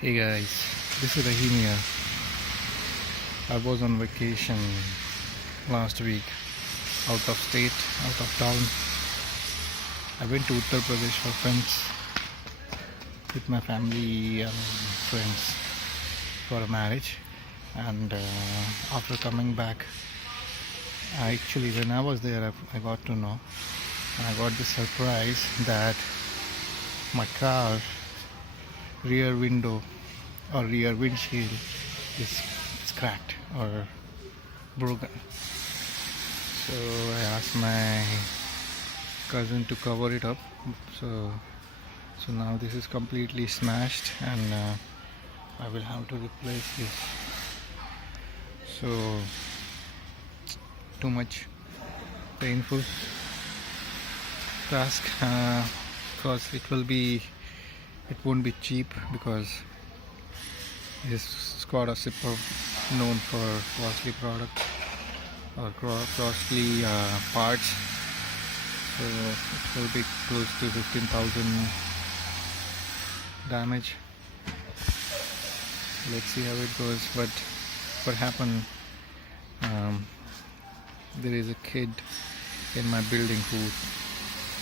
Hey guys, this is Rahim here. I was on vacation last week, out of state, out of town. I went to Uttar Pradesh for friends, with my family and friends for a marriage. And after coming back, when I was there, I got to know, and I got the surprise that my car rear window or rear windshield is cracked or broken. So I asked my cousin to cover it up. So now this is completely smashed, and I will have to replace this. So too much painful task, because it won't be cheap, because this Skoda Superb, known for costly products or costly parts, so it will be close to 15,000 damage. Let's see how it goes. But what happened, there is a kid in my building who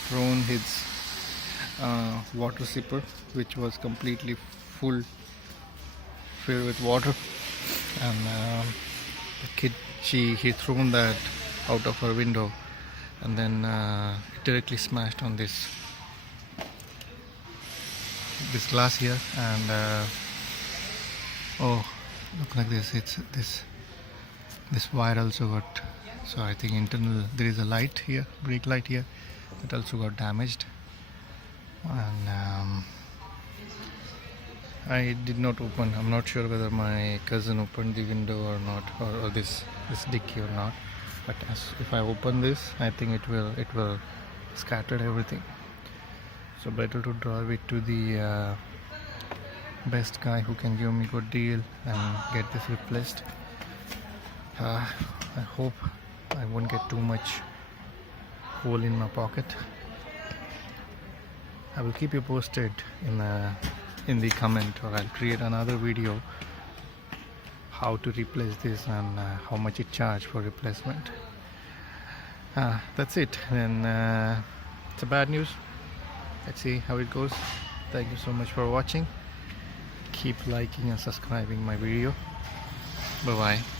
thrown his water sipper, which was completely filled with water, and the kid, he thrown that out of her window, and then it directly smashed on this glass here. And oh, look like this, it's this wire also got, so I think internal, there is a light here, brake light here, that also got damaged. And I did not open. I'm not sure whether my cousin opened the window or not, or this dicky or not. But if I open this, I think it will scatter everything. So better to drive it to the best guy who can give me good deal and get this replaced. I hope I won't get too much hole in my pocket. I will keep you posted in the comment, or I'll create another video how to replace this and how much it charge for replacement. That's it. Then it's a bad news. Let's see how it goes. Thank you so much for watching. Keep liking and subscribing my video. Bye bye.